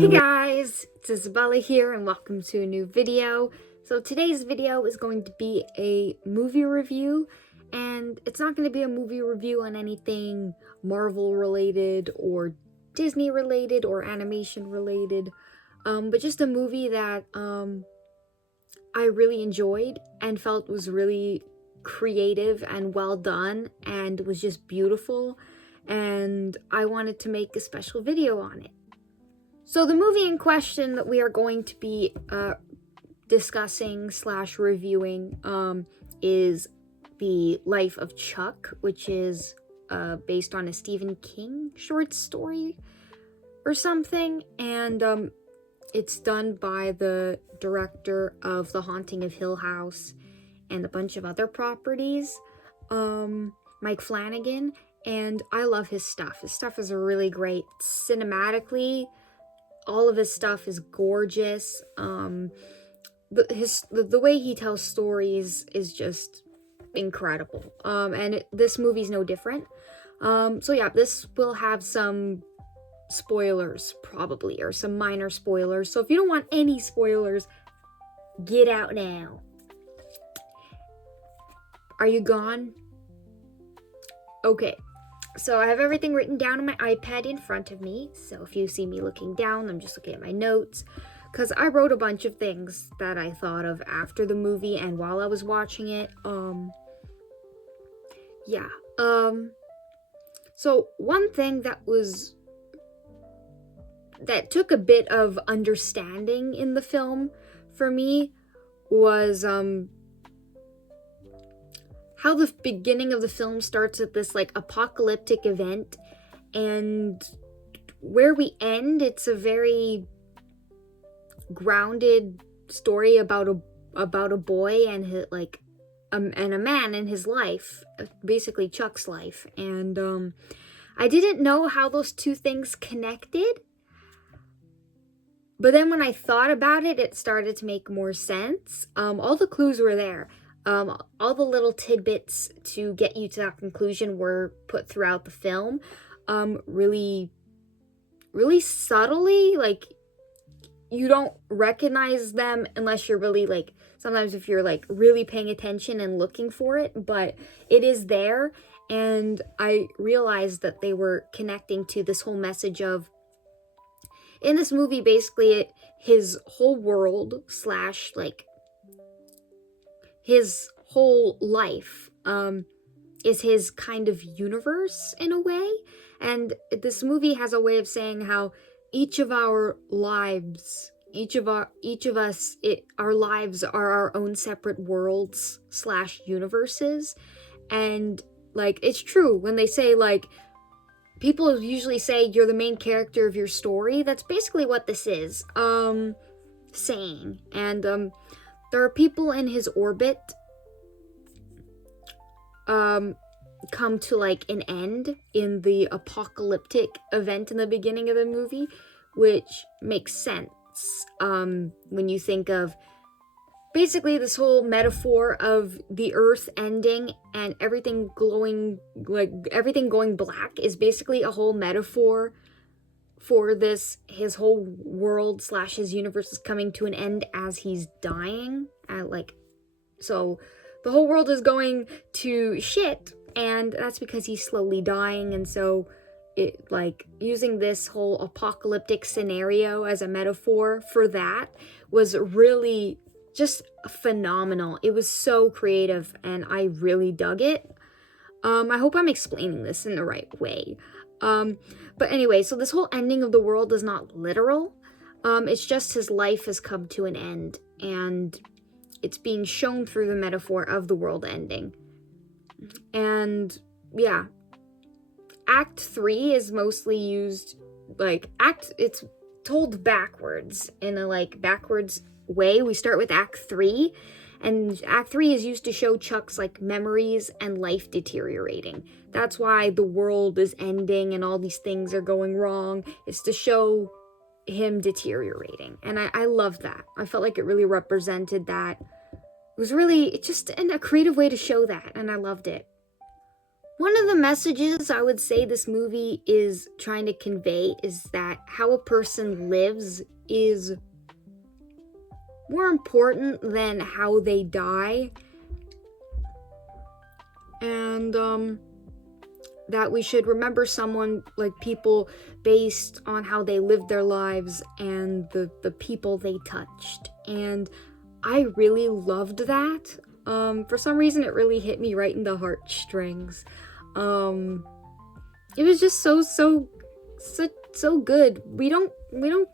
Hey guys, it's Isabella here and welcome to a new video. So today's video is going to be a movie review, and it's not going to be a movie review on anything Marvel related or Disney related or animation related, but just a movie that I really enjoyed and felt was really creative and well done and was just beautiful, and I wanted to make a special video on it. So the movie in question that we are going to be discussing / reviewing is The Life of Chuck, which is based on a Stephen King short story or something, and it's done by the director of The Haunting of Hill House and a bunch of other properties, Mike Flanagan, and I love his stuff. His stuff is really great cinematically. All of his stuff is gorgeous. The way he tells stories is just incredible. And this movie's no different. So yeah, this will have some spoilers probably, or some minor spoilers. So if you don't want any spoilers, get out now. Are you gone? Okay. So I have everything written down on my iPad in front of me. So if you see me looking down, I'm just looking at my notes, because I wrote a bunch of things that I thought of after the movie and while I was watching it. So one thing that took a bit of understanding in the film for me was how the beginning of the film starts with this like apocalyptic event, and where we end, it's a very grounded story about a boy and his, and a man in his life, basically Chuck's life. And I didn't know how those two things connected, but then when I thought about it, it started to make more sense. All the clues were there. All the little tidbits to get you to that conclusion were put throughout the film, really, really subtly. Like, you don't recognize them unless you're really, like, sometimes if you're, like, really paying attention and looking for it, but it is there, and I realized that they were connecting to this whole message of, in this movie, basically, his whole world / like, his whole life is his kind of universe in a way. And this movie has a way of saying how each of our lives, our lives are our own separate worlds / universes. And like, it's true when they say, like, people usually say you're the main character of your story. That's basically what this is saying. And there are people in his orbit come to like an end in the apocalyptic event in the beginning of the movie, which makes sense when you think of basically this whole metaphor of the earth ending and everything glowing, like everything going black, is basically a whole metaphor for this. His whole world / his universe is coming to an end as he's dying. So the whole world is going to shit, and that's because he's slowly dying. And so it, like, using this whole apocalyptic scenario as a metaphor for that was really just phenomenal. It was so creative and I really dug it. I hope I'm explaining this in the right way. But anyway, so this whole ending of the world is not literal. It's just his life has come to an end, and it's being shown through the metaphor of the world ending. And yeah, Act 3 is mostly used, it's told backwards, in a like backwards way. We start with Act 3, and Act 3 is used to show Chuck's like memories and life deteriorating. That's why the world is ending and all these things are going wrong. It's to show him deteriorating. And I love that. I felt like it really represented that. It was really just a creative way to show that, and I loved it. One of the messages I would say this movie is trying to convey is that how a person lives is more important than how they die. And that we should remember someone, like people, based on how they lived their lives and the people they touched. And I really loved that. For some reason it really hit me right in the heartstrings. It was just so good. We don't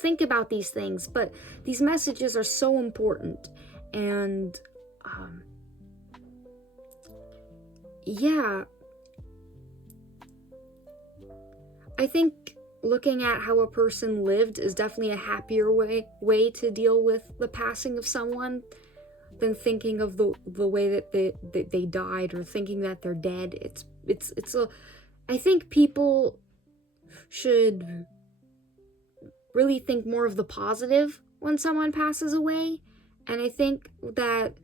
think about these things, but these messages are so important. And yeah, I think looking at how a person lived is definitely a happier way to deal with the passing of someone than thinking of the way that they died, or thinking that they're dead. I think people should really think more of the positive when someone passes away. And I think that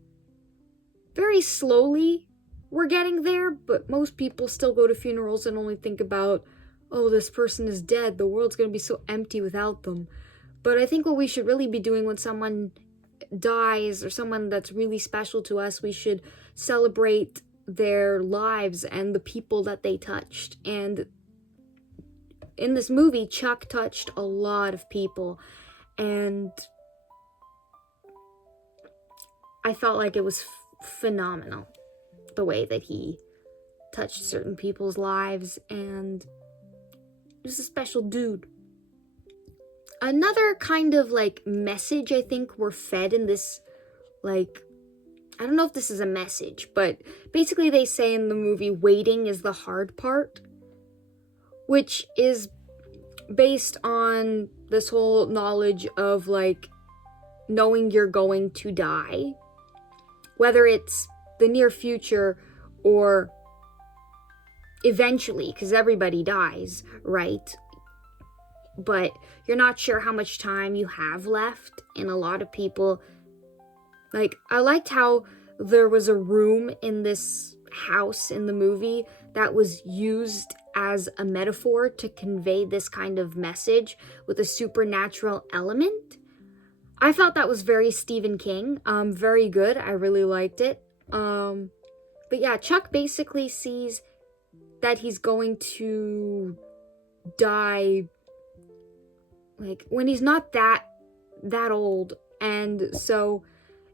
very slowly we're getting there, but most people still go to funerals and only think about, oh, this person is dead, the world's going to be so empty without them. But I think what we should really be doing when someone dies, or someone that's really special to us, we should celebrate their lives and the people that they touched. And in this movie, Chuck touched a lot of people, and I felt like it was phenomenal the way that he touched certain people's lives, and he was a special dude. Another kind of like message I think we're fed in this, like, I don't know if this is a message, but basically they say in the movie, waiting is the hard part, which is based on this whole knowledge of like knowing you're going to die, whether it's the near future or eventually, because everybody dies, right? But you're not sure how much time you have left. And a lot of people, like, I liked how there was a room in this house in the movie that was used as a metaphor to convey this kind of message with a supernatural element. I felt that was very Stephen King. Very good. I really liked it. But yeah, Chuck basically sees that he's going to die, like, when he's not that old. And so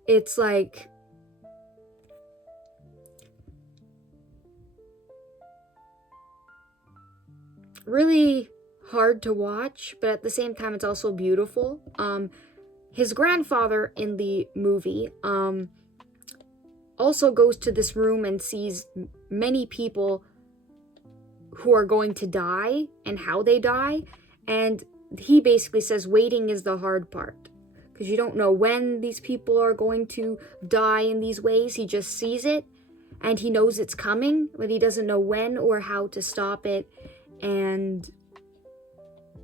it's like, really hard to watch, but at the same time it's also beautiful. His grandfather in the movie also goes to this room and sees many people who are going to die and how they die, and he basically says waiting is the hard part, because you don't know when these people are going to die in these ways. He just sees it and he knows it's coming, but he doesn't know when or how to stop it. And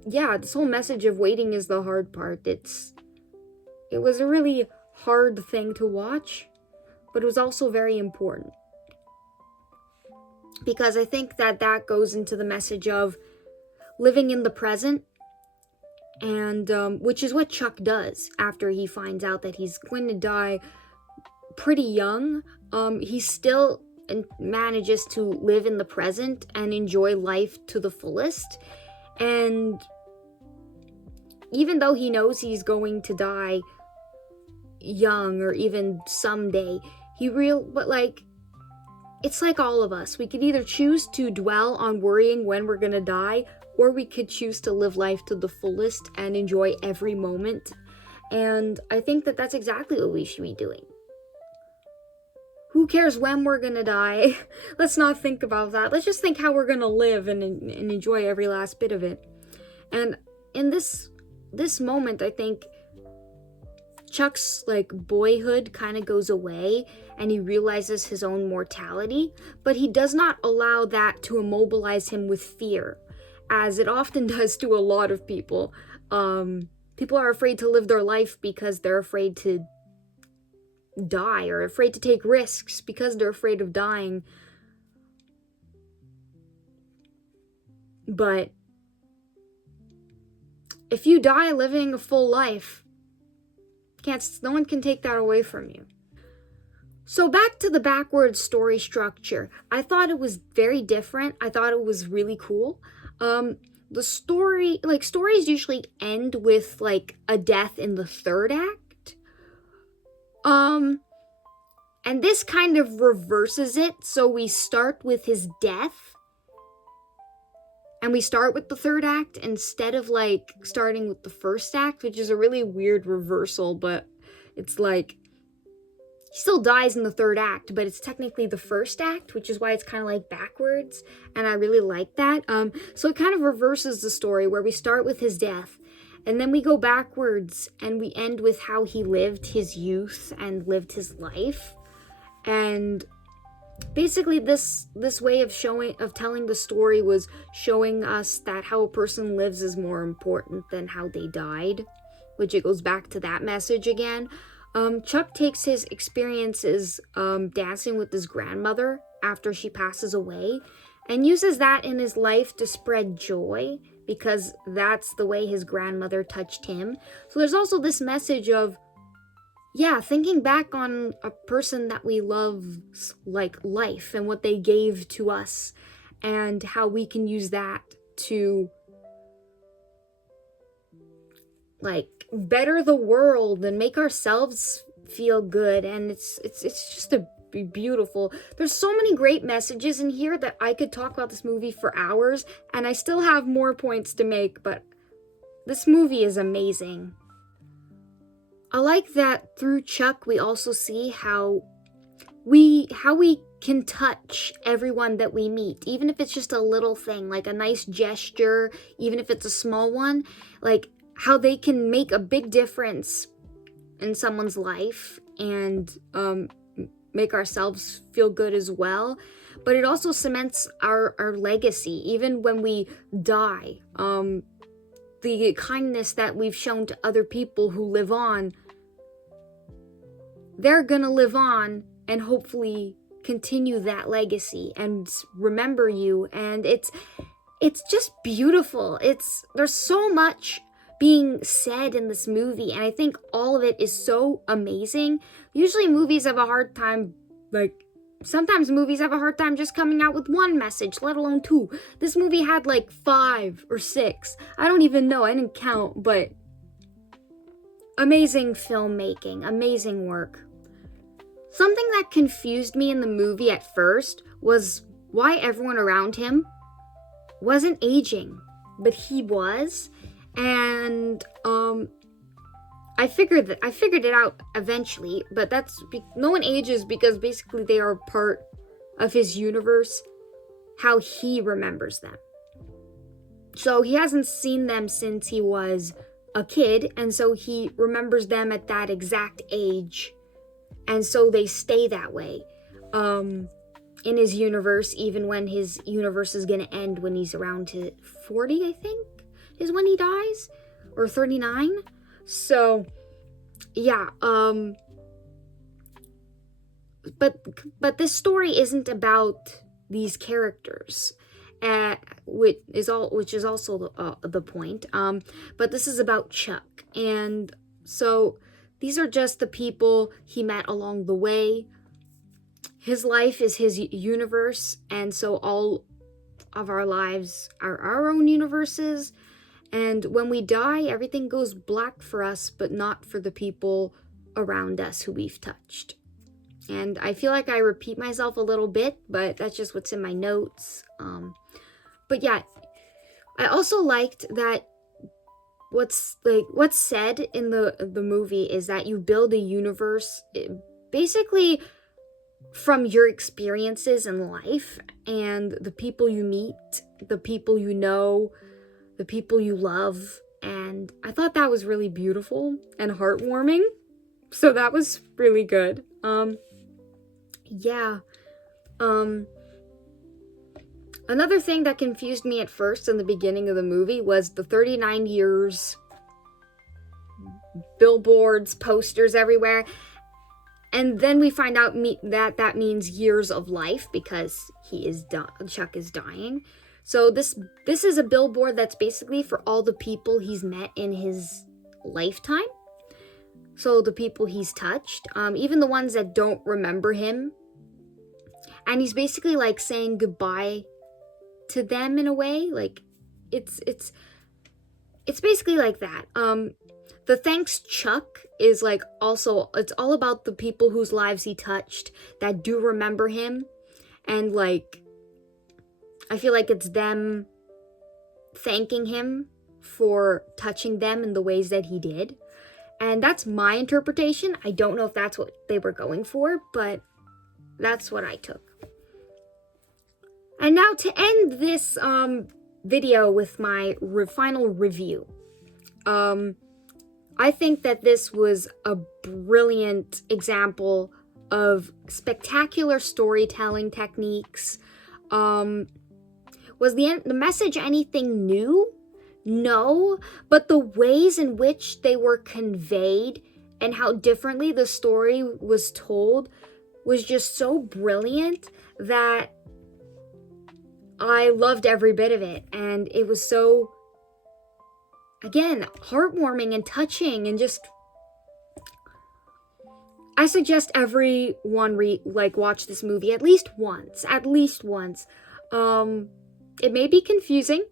yeah, this whole message of waiting is the hard part, it was a really hard thing to watch, but it was also very important, because I think that goes into the message of living in the present, and which is what Chuck does after he finds out that he's going to die pretty young. He still manages to live in the present and enjoy life to the fullest. And even though he knows he's going to die young or even someday, but like, it's like all of us. We could either choose to dwell on worrying when we're gonna die, or we could choose to live life to the fullest and enjoy every moment. And I think that that's exactly what we should be doing. Who cares when we're gonna die? Let's not think about that. Let's just think how we're gonna live and enjoy every last bit of it. And in this moment, I think Chuck's like boyhood kind of goes away and he realizes his own mortality, but he does not allow that to immobilize him with fear, as it often does to a lot of people. People are afraid to live their life because they're afraid to die, or afraid to take risks because they're afraid of dying. But if you die living a full life, no one can take that away from you. So back to the backwards story structure. I thought it was very different. I thought it was really cool. The story, like, stories usually end with like a death in the third act. And this kind of reverses it. So we start with his death. And we start with the third act instead of like starting with the first act, which is a really weird reversal, but it's like he still dies in the third act, but it's technically the first act, which is why it's kind of like backwards, and I really like that. So it kind of reverses the story where we start with his death, and then we go backwards, and we end with how he lived his youth and lived his life. And basically this way of telling the story was showing us that how a person lives is more important than how they died, which it goes back to that message again. Chuck takes his experiences dancing with his grandmother after she passes away and uses that in his life to spread joy, because that's the way his grandmother touched him. So there's also this message of, yeah, thinking back on a person that we love, like life and what they gave to us, and how we can use that to like better the world and make ourselves feel good. And it's just a beautiful. There's so many great messages in here that I could talk about this movie for hours, and I still have more points to make, but this movie is amazing. I like that through Chuck we also see how we can touch everyone that we meet, even if it's just a little thing, like a nice gesture, even if it's a small one, like how they can make a big difference in someone's life and make ourselves feel good as well. But it also cements our legacy, even when we die. The kindness that we've shown to other people who live on, they're gonna live on and hopefully continue that legacy and remember you. And it's just beautiful. There's so much being said in this movie, and I think all of it is so amazing. Usually movies have a hard time, sometimes movies have a hard time just coming out with one message, let alone two. This movie had like 5 or 6. I don't even know, I didn't count, but amazing filmmaking, amazing work. Something that confused me in the movie at first was why everyone around him wasn't aging, but he was. And I figured it out eventually, but no one ages because basically they are part of his universe, how he remembers them. So he hasn't seen them since he was a kid, and so he remembers them at that exact age, and so they stay that way in his universe, even when his universe is gonna end when he's around to 40, I think is when he dies, or 39. So yeah, but this story isn't about these characters, which is also the point. But this is about Chuck, and so these are just the people he met along the way. His life is his universe, and so all of our lives are our own universes. And when we die, everything goes black for us, but not for the people around us who we've touched. And I feel like I repeat myself a little bit, but that's just what's in my notes. But yeah, I also liked that what's said in the movie is that you build a universe basically from your experiences in life and the people you meet, the people you know, the people you love. And I thought that was really beautiful and heartwarming. So that was really good. Another thing that confused me at first in the beginning of the movie was the 39 years, billboards, posters everywhere. And then we find out that means years of life because Chuck is dying. So this is a billboard that's basically for all the people he's met in his lifetime. So the people he's touched, even the ones that don't remember him. And he's basically like saying goodbye to them in a way. Like it's basically like that. The thanks Chuck is like also, it's all about the people whose lives he touched that do remember him. And like, I feel like it's them thanking him for touching them in the ways that he did. And that's my interpretation. I don't know if that's what they were going for, but that's what I took. And now to end this video with my final review. I think that this was a brilliant example of spectacular storytelling techniques. Was the message anything new? No, but the ways in which they were conveyed and how differently the story was told was just so brilliant that I loved every bit of it. And it was so, again, heartwarming and touching, and just, I suggest everyone watch this movie at least once. It may be confusing,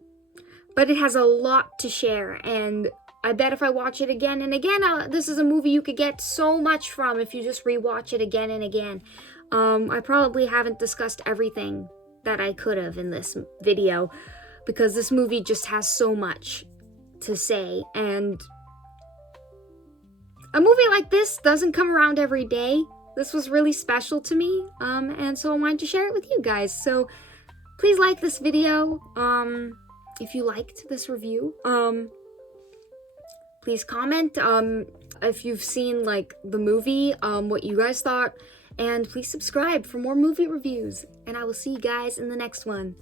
but it has a lot to share, and I bet if I watch it again and again, this is a movie you could get so much from if you just rewatch it again and again. I probably haven't discussed everything that I could have in this video, because this movie just has so much to say, and a movie like this doesn't come around every day. This was really special to me, and so I wanted to share it with you guys. So please like this video if you liked this review. Please comment if you've seen like the movie, what you guys thought, and please subscribe for more movie reviews, and I will see you guys in the next one.